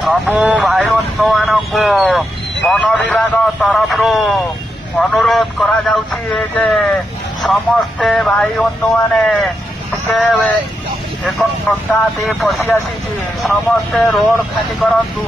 सबु भाई बंधु मानक वन विभाग तरफ अनुरोध करा जाउछि जे समस्ते भाई बंधु माने एक घंटा दे पशि आसी समस्ते रोड खाली करंतु।